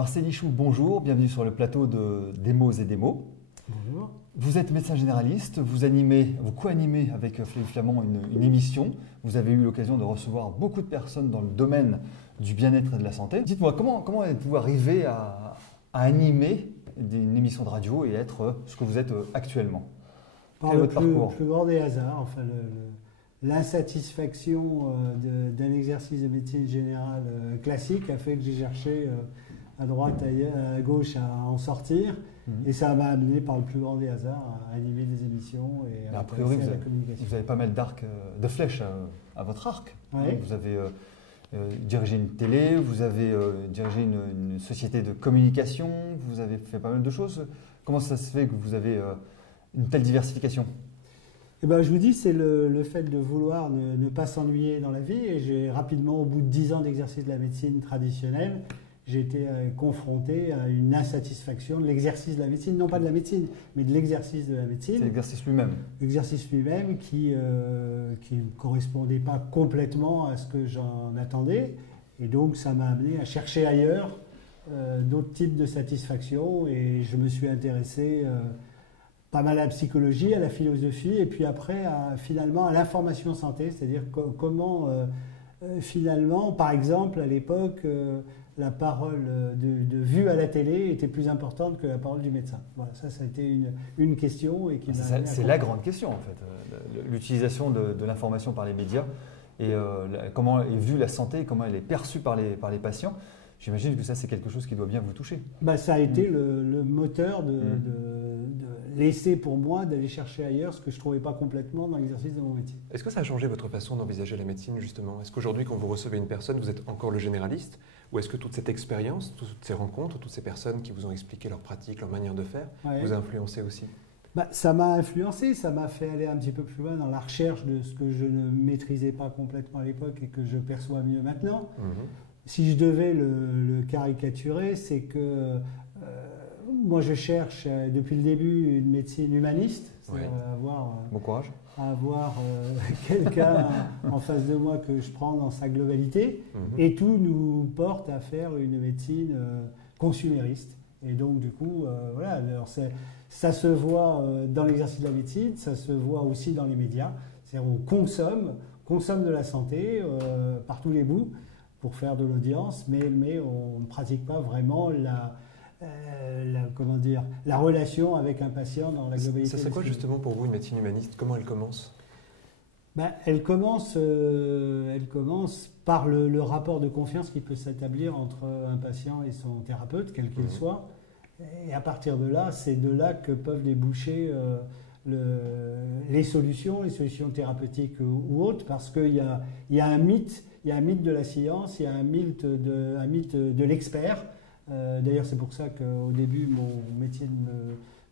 Marcel Ichou, bonjour, bienvenue sur le plateau de Demos et Démos. Bonjour. Vous êtes médecin généraliste, vous co-animez avec Flavie Flament une émission. Vous avez eu l'occasion de recevoir beaucoup de personnes dans le domaine du bien-être et de la santé. Dites-moi, comment êtes-vous arrivé à animer une émission de radio et être ce que vous êtes actuellement? Par le plus grand des hasards, enfin l'insatisfaction d'un exercice de médecine générale classique a fait que j'ai cherché à droite, à gauche à en sortir. Et ça m'a amené par le plus grand des hasards à animer des émissions et à m'intéresser à la communication. Vous avez pas mal de flèches à votre arc. Oui. Vous avez dirigé une télé, vous avez dirigé une société de communication, vous avez fait pas mal de choses. Comment ça se fait que vous avez une telle diversification? Eh ben, je vous dis, c'est le fait de vouloir ne pas s'ennuyer dans la vie. Et j'ai rapidement, au bout de 10 ans d'exercice de la médecine traditionnelle, j'ai été confronté à une insatisfaction de l'exercice de la médecine, non pas de la médecine, mais de l'exercice de la médecine. C'est l'exercice lui-même. L'exercice lui-même qui ne correspondait pas complètement à ce que j'en attendais. Et donc, ça m'a amené à chercher ailleurs d'autres types de satisfaction. Et je me suis intéressé pas mal à la psychologie, à la philosophie, et puis après, finalement, à l'information santé, c'est-à-dire comment, finalement, par exemple, à l'époque, la parole de vue à la télé était plus importante que la parole du médecin. Voilà, ça a été une question. C'est la grande question, en fait, l'utilisation de l'information par les médias et comment est vue la santé, comment elle est perçue par les patients. J'imagine que ça, c'est quelque chose qui doit bien vous toucher. Ça a été le moteur de laisser pour moi d'aller chercher ailleurs ce que je ne trouvais pas complètement dans l'exercice de mon métier. Est-ce que ça a changé votre façon d'envisager la médecine, justement? Est-ce qu'aujourd'hui, quand vous recevez une personne, vous êtes encore le généraliste? Ou est-ce que toute cette expérience, toutes ces rencontres, toutes ces personnes qui vous ont expliqué leur pratique, leur manière de faire, vous a influencé aussi? Ça m'a influencé, ça m'a fait aller un petit peu plus loin dans la recherche de ce que je ne maîtrisais pas complètement à l'époque et que je perçois mieux maintenant. Si je devais le caricaturer, c'est que moi je cherche depuis le début une médecine humaniste, c'est-à-dire bon courage. avoir quelqu'un en face de moi que je prends dans sa globalité, et tout nous porte à faire une médecine consumériste. Et donc du coup, voilà, alors ça se voit dans l'exercice de la médecine, ça se voit aussi dans les médias, c'est-à-dire on consomme de la santé par tous les bouts, pour faire de l'audience, mais on ne pratique pas vraiment la relation avec un patient dans la globalité. Ça serait quoi justement pour vous une médecine humaniste? Comment elle commence? Elle commence par le rapport de confiance qui peut s'établir entre un patient et son thérapeute, quel qu'il soit. Et à partir de là, c'est de là que peuvent déboucher les solutions thérapeutiques ou autres, parce qu'il y a un mythe. Il y a un mythe de la science, il y a un mythe de l'expert. D'ailleurs, c'est pour ça qu'au début, mon métier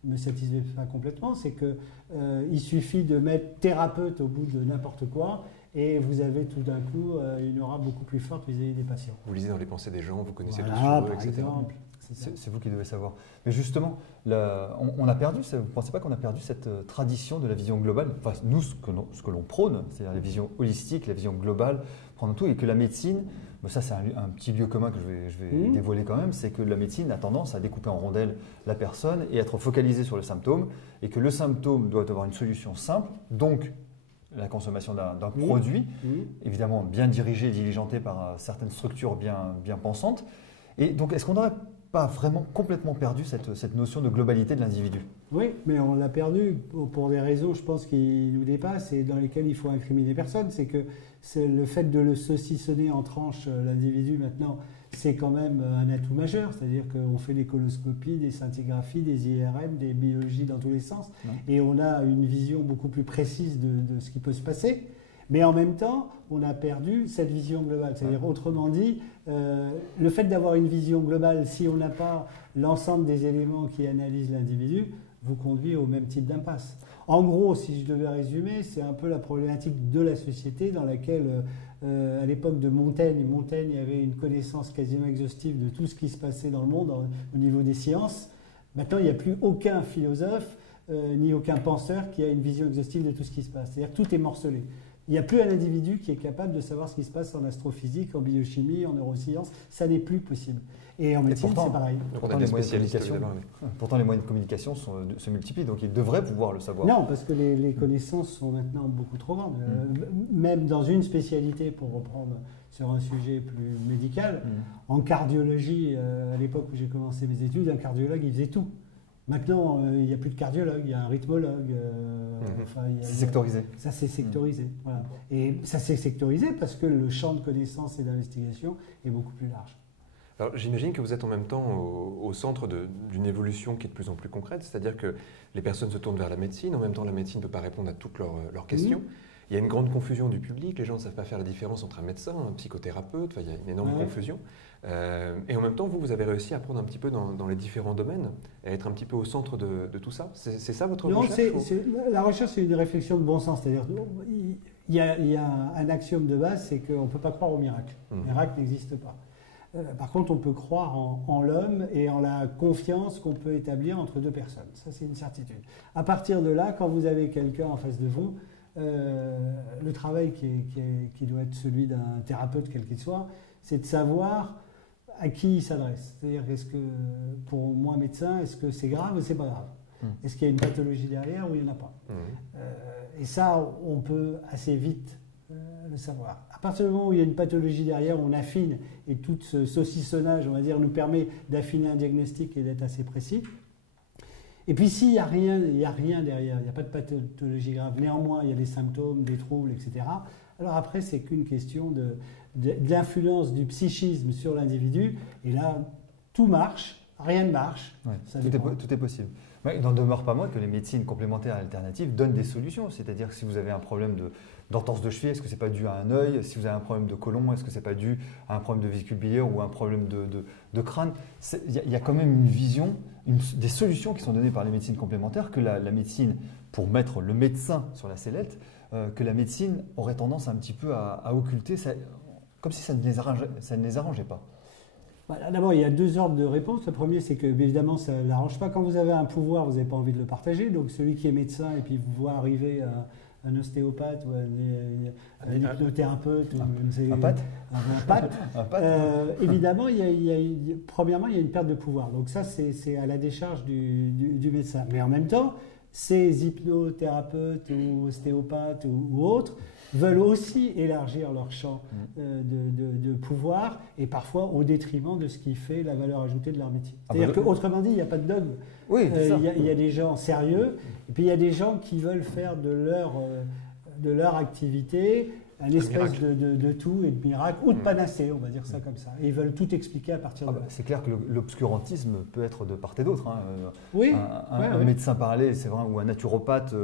ne me satisfaisait pas complètement. C'est qu'il suffit de mettre thérapeute au bout de n'importe quoi et vous avez tout d'un coup une aura beaucoup plus forte vis-à-vis des patients. Vous lisez dans les pensées des gens, vous connaissez tout sur eux, etc. Exemple. C'est vous qui devez savoir. Mais justement, on a perdu, vous ne pensez pas qu'on a perdu cette tradition de la vision globale? Enfin, nous, ce que l'on prône, c'est-à-dire la vision holistique, la vision globale, prendre tout, et que la médecine, ça c'est un petit lieu commun que je vais dévoiler quand même, c'est que la médecine a tendance à découper en rondelles la personne et être focalisée sur le symptôme, et que le symptôme doit avoir une solution simple, donc la consommation d'un produit, évidemment bien dirigé, diligenté par certaines structures bien pensantes. Et donc, est-ce qu'on n'aurait pas vraiment complètement perdu cette notion de globalité de l'individu? Oui, mais on l'a perdu pour des raisons, je pense, qui nous dépassent et dans lesquelles il faut incriminer personne. C'est que le fait de le saucissonner en tranches, l'individu maintenant, c'est quand même un atout majeur. C'est-à-dire qu'on fait des coloscopies, des scintigraphies, des IRM, des biologies dans tous les sens. Et on a une vision beaucoup plus précise de ce qui peut se passer. Mais en même temps, on a perdu cette vision globale. C'est-à-dire, autrement dit, le fait d'avoir une vision globale, si on n'a pas l'ensemble des éléments qui analysent l'individu, vous conduit au même type d'impasse. En gros, si je devais résumer, c'est un peu la problématique de la société dans laquelle, à l'époque de Montaigne, il y avait une connaissance quasiment exhaustive de tout ce qui se passait dans le monde au niveau des sciences. Maintenant, il n'y a plus aucun philosophe ni aucun penseur qui a une vision exhaustive de tout ce qui se passe. C'est-à-dire que tout est morcelé. Il n'y a plus un individu qui est capable de savoir ce qui se passe en astrophysique, en biochimie, en neurosciences. Ça n'est plus possible. Et en médecine, c'est pareil. Pourtant, les moyens de communication se multiplient, donc ils devraient pouvoir le savoir. Non, parce que les connaissances sont maintenant beaucoup trop grandes. Même dans une spécialité, pour reprendre sur un sujet plus médical, en cardiologie, à l'époque où j'ai commencé mes études, un cardiologue, il faisait tout. Maintenant, il n'y a plus de cardiologue, il y a un rythmologue. C'est sectorisé. Ça s'est sectorisé. Voilà. Et ça s'est sectorisé parce que le champ de connaissances et d'investigation est beaucoup plus large. Alors, j'imagine que vous êtes en même temps au centre d'une évolution qui est de plus en plus concrète, c'est-à-dire que les personnes se tournent vers la médecine, en même temps la médecine ne peut pas répondre à toutes leurs questions. Il y a une grande confusion du public, les gens ne savent pas faire la différence entre un médecin, un psychothérapeute, il y a une énorme confusion. Et en même temps, vous avez réussi à prendre un petit peu dans les différents domaines, à être un petit peu au centre de tout ça. C'est ça votre recherche? La recherche, c'est une réflexion de bon sens. C'est-à-dire, il y a un axiome de base, c'est qu'on ne peut pas croire au miracle. Le miracle n'existe pas. Par contre, on peut croire en l'homme et en la confiance qu'on peut établir entre deux personnes. Ça, c'est une certitude. À partir de là, quand vous avez quelqu'un en face de vous, le travail qui doit être celui d'un thérapeute, quel qu'il soit, c'est de savoir à qui il s'adresse. C'est-à-dire, est-ce que, pour moi, médecin, est-ce que c'est grave ou c'est pas grave? Est-ce qu'il y a une pathologie derrière ou il n'y en a pas? Et ça, on peut assez vite le savoir. À partir du moment où il y a une pathologie derrière, on affine, et tout ce saucissonnage, on va dire, nous permet d'affiner un diagnostic et d'être assez précis. Et puis s'il n'y a rien derrière, il n'y a pas de pathologie grave, néanmoins il y a des symptômes, des troubles, etc. Alors après, c'est qu'une question de l'influence du psychisme sur l'individu, et là, tout marche, rien ne marche. Tout est possible. Il n'en demeure pas moins que les médecines complémentaires et alternatives donnent des solutions. C'est-à-dire que si vous avez un problème d'entorse de cheville, est-ce que ce n'est pas dû à un œil? Si vous avez un problème de côlon, est-ce que ce n'est pas dû à un problème de vésicule biliaire ou un problème de crâne? Il y a quand même une vision, des solutions qui sont données par les médecines complémentaires que la médecine, pour mettre le médecin sur la sellette, que la médecine aurait tendance un petit peu à occulter, comme si ça ne les arrangeait pas. Voilà, d'abord, il y a deux ordres de réponse. Le premier, c'est que, évidemment, ça ne l'arrange pas. Quand vous avez un pouvoir, vous n'avez pas envie de le partager. Donc, celui qui est médecin et puis vous voit arriver un ostéopathe ou un hypnothérapeute ou un pâte. Évidemment, premièrement, il y a une perte de pouvoir. Donc ça, c'est à la décharge du médecin. Mais en même temps, ces hypnothérapeutes ou ostéopathes ou autres veulent aussi élargir leur champ de pouvoir, et parfois au détriment de ce qui fait la valeur ajoutée de leur métier. C'est-à-dire qu'autrement dit, il n'y a pas de dogme. Oui, il y a des gens sérieux, et puis il y a des gens qui veulent faire de leur activité un espèce de tout et de miracle, ou de panacée, on va dire ça comme ça. Et ils veulent tout expliquer à partir de là. C'est clair que l'obscurantisme peut être de part et d'autre. Un Oui. médecin parallèle, c'est vrai, ou un naturopathe,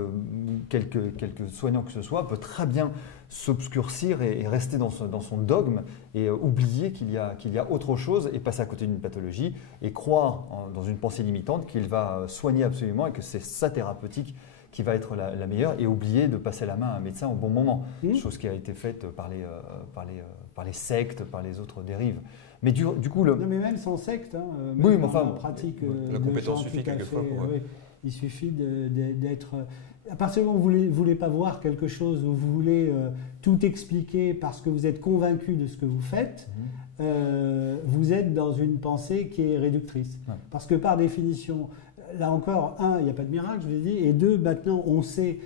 quelques soignants que ce soit, peut très bien s'obscurcir et rester dans son dogme et oublier qu'il y a autre chose et passer à côté d'une pathologie et croire dans une pensée limitante qu'il va soigner absolument et que c'est sa thérapeutique qui va être la meilleure, et oublier de passer la main à un médecin au bon moment, chose qui a été faite par les sectes, par les autres dérives. Mais du coup, non, mais même sans secte, même en pratique, la compétence suffit quelquefois pour eux. Il suffit d'être... À partir du moment où vous ne voulez pas voir quelque chose, où vous voulez tout expliquer parce que vous êtes convaincu de ce que vous faites, vous êtes dans une pensée qui est réductrice. Ouais. Parce que par définition, là encore, il n'y a pas de miracle, je vous ai dit, et deux, maintenant, on sait,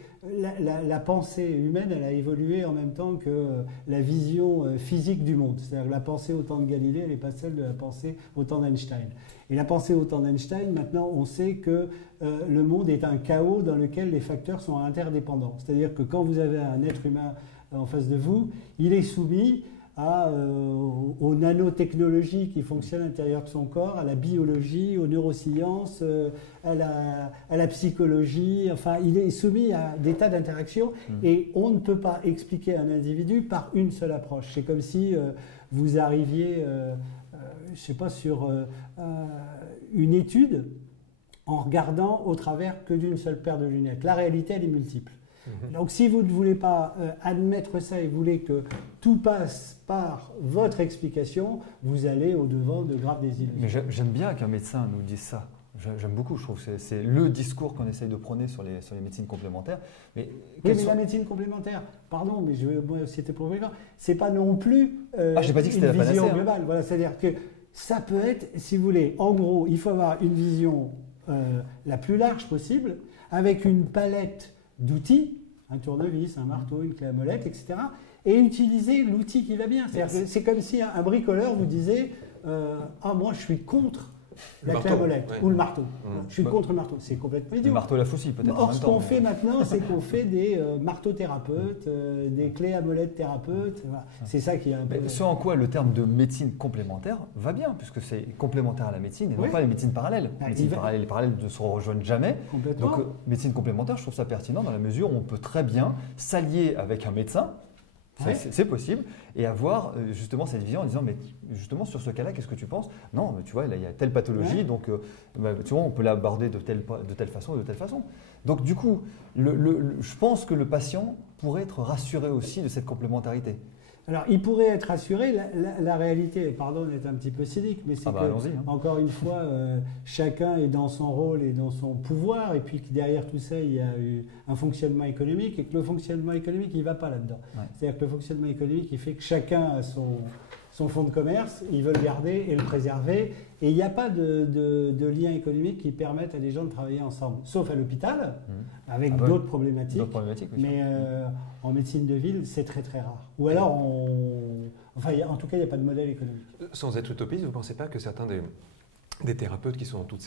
la pensée humaine, elle a évolué en même temps que la vision physique du monde. C'est-à-dire que la pensée au temps de Galilée, elle n'est pas celle de la pensée au temps d'Einstein. Et la pensée au temps d'Einstein, maintenant, on sait que le monde est un chaos dans lequel les facteurs sont interdépendants. C'est-à-dire que quand vous avez un être humain en face de vous, il est soumis aux nanotechnologies qui fonctionnent à l'intérieur de son corps, à la biologie, aux neurosciences, à la psychologie. Enfin, il est soumis à des tas d'interactions et on ne peut pas expliquer un individu par une seule approche. C'est comme si vous arriviez, je ne sais pas, sur une étude en regardant au travers que d'une seule paire de lunettes. La réalité, elle est multiple. Donc si vous ne voulez pas admettre ça et voulez que tout passe par votre explication, vous allez au-devant de graves désillusions. Mais j'aime bien qu'un médecin nous dise ça. J'aime beaucoup, je trouve que c'est le discours qu'on essaye de prôner sur les médecines complémentaires. Mais oui, mais la médecine complémentaire, pardon, mais moi, c'était pour vous dire, c'est pas non plus j'ai pas dit que c'était une la vision panacée, globale. Voilà, c'est-à-dire que ça peut être, si vous voulez, en gros, il faut avoir une vision la plus large possible, avec une palette d'outils, un tournevis, un marteau, une clé à molette, etc., et utiliser l'outil qui va bien. C'est comme si un bricoleur vous disait ah, moi, je suis contre la clé à molette ou le marteau. Je suis contre le marteau. C'est complètement idiot. Le marteau à la faucille, peut-être. Or, ce qu'on fait maintenant, c'est qu'on fait des marteaux thérapeutes, des clés à molette thérapeutes. Voilà. C'est ça qui est un peu. Ce en quoi le terme de médecine complémentaire va bien, puisque c'est complémentaire à la médecine et non pas les médecines parallèles. Les parallèles ne se rejoignent jamais. Complètement. Donc, médecine complémentaire, je trouve ça pertinent dans la mesure où on peut très bien s'allier avec un médecin. C'est possible, et avoir justement cette vision en disant, mais justement sur ce cas-là, qu'est-ce que tu penses? Non, mais tu vois, là, il y a telle pathologie, donc tu vois, on peut l'aborder de telle façon et de telle façon. Donc du coup, je pense que le patient pourrait être rassuré aussi de cette complémentarité. Alors, il pourrait être rassuré. La réalité, pardon d'être un petit peu cynique, mais c'est encore une fois, chacun est dans son rôle et dans son pouvoir, et puis que derrière tout ça, il y a eu un fonctionnement économique, et que le fonctionnement économique, il ne va pas là-dedans. Ouais. C'est-à-dire que le fonctionnement économique, il fait que chacun a son fonds de commerce, ils veulent le garder et le préserver, et il n'y a pas de lien économique qui permette à des gens de travailler ensemble, sauf à l'hôpital, avec d'autres problématiques. Mais en médecine de ville, c'est très très rare. Ou alors, en tout cas, il n'y a pas de modèle économique. Sans être utopiste, vous ne pensez pas que certains des thérapeutes qui sont dans toutes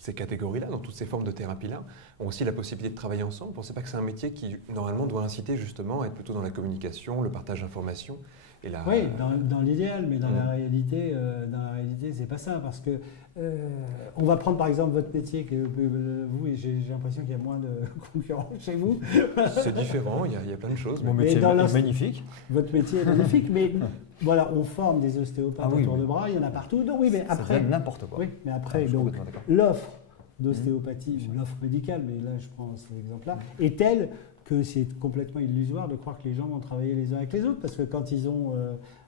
ces catégories-là, dans toutes ces formes de thérapie-là, ont aussi la possibilité de travailler ensemble? Vous ne pensez pas que c'est un métier qui, normalement, doit inciter justement à être plutôt dans la communication, le partage d'informations? Oui, dans l'idéal, mais dans la réalité, c'est pas ça, parce que on va prendre par exemple votre métier, que vous, et j'ai l'impression qu'il y a moins de concurrents chez vous. C'est différent, il y a plein de choses. Mon métier est magnifique. Votre métier est magnifique, mais voilà, on forme des ostéopathes autour de bras, il y en a partout. Donc, oui, mais après, n'importe quoi. Oui, mais après, donc l'offre d'ostéopathie, ou l'offre médicale, mais là je prends cet exemple-là, est telle que c'est complètement illusoire de croire que les gens vont travailler les uns avec les autres, parce que quand ils ont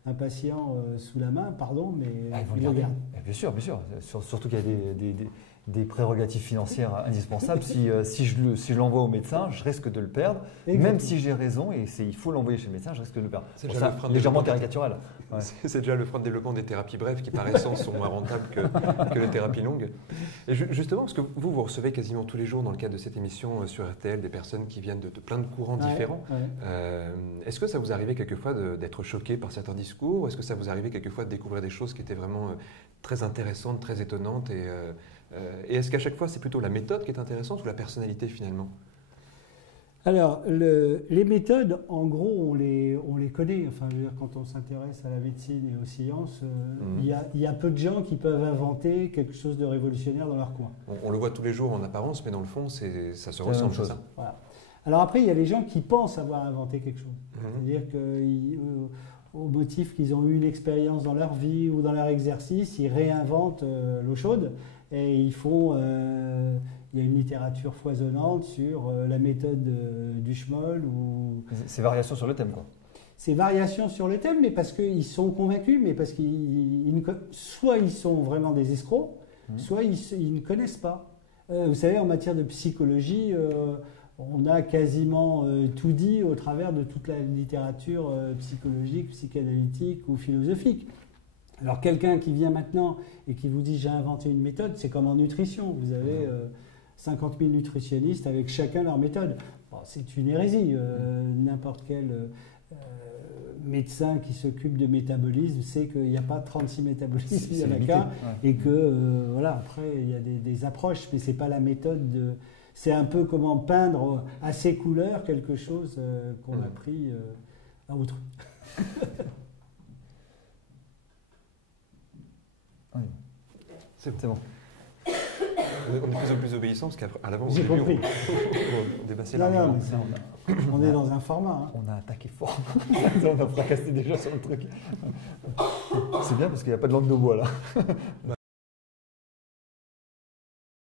un patient sous la main, pardon, mais ils le gardent. Bien sûr, bien sûr. Surtout qu'il y a des prérogatives financières indispensables. Si je l'envoie au médecin, je risque de le perdre. Exactement. Même si j'ai raison, et il faut l'envoyer chez le médecin, je risque de le perdre. C'est légèrement caricatural. Ouais. C'est déjà le frein de développement des thérapies brèves qui, par essence, sont moins rentables que les thérapies longues. Et justement, parce que vous recevez quasiment tous les jours dans le cadre de cette émission sur RTL des personnes qui viennent de plein de courants différents. Est-ce que ça vous arrivait quelquefois d'être choqué par certains discours? Est-ce que ça vous arrivait quelquefois de découvrir des choses qui étaient vraiment très intéressantes, très étonnantes? Et est-ce qu'à chaque fois, c'est plutôt la méthode qui est intéressante ou la personnalité finalement? Alors, les méthodes, en gros, on les connaît. Enfin, je veux dire, quand on s'intéresse à la médecine et aux sciences, il y a peu de gens qui peuvent inventer quelque chose de révolutionnaire dans leur coin. On le voit tous les jours en apparence, mais dans le fond, ça se ressemble, c'est ça. Voilà. Alors après, il y a les gens qui pensent avoir inventé quelque chose. C'est-à-dire qu'au motif qu'ils ont eu une expérience dans leur vie ou dans leur exercice, ils réinventent l'eau chaude et ils font... il y a une littérature foisonnante sur la méthode du Schmoll. C'est variation sur le thème, quoi. C'est variation sur le thème, mais parce qu'ils sont convaincus, mais parce soit ils sont vraiment des escrocs, soit ils ne connaissent pas. Vous savez, en matière de psychologie, on a quasiment tout dit au travers de toute la littérature psychologique, psychanalytique ou philosophique. Alors quelqu'un qui vient maintenant et qui vous dit « j'ai inventé une méthode », c'est comme en nutrition. Vous avez 50 000 nutritionnistes avec chacun leur méthode. Bon, c'est une hérésie. N'importe quel médecin qui s'occupe de métabolisme sait qu'il n'y a pas 36 métabolismes, il y en a qu'un. Et que, voilà, après, il y a des approches, mais ce n'est pas la méthode de... C'est un peu comment peindre à ses couleurs quelque chose qu'on a pris à autrui. C'est bon. On est de plus en plus obéissants parce qu'à l'avance, j'ai compris. On dépassait largement. On est dans un format. On a attaqué fort. On a fracassé déjà sur le truc. C'est bien parce qu'il n'y a pas de langue de bois là.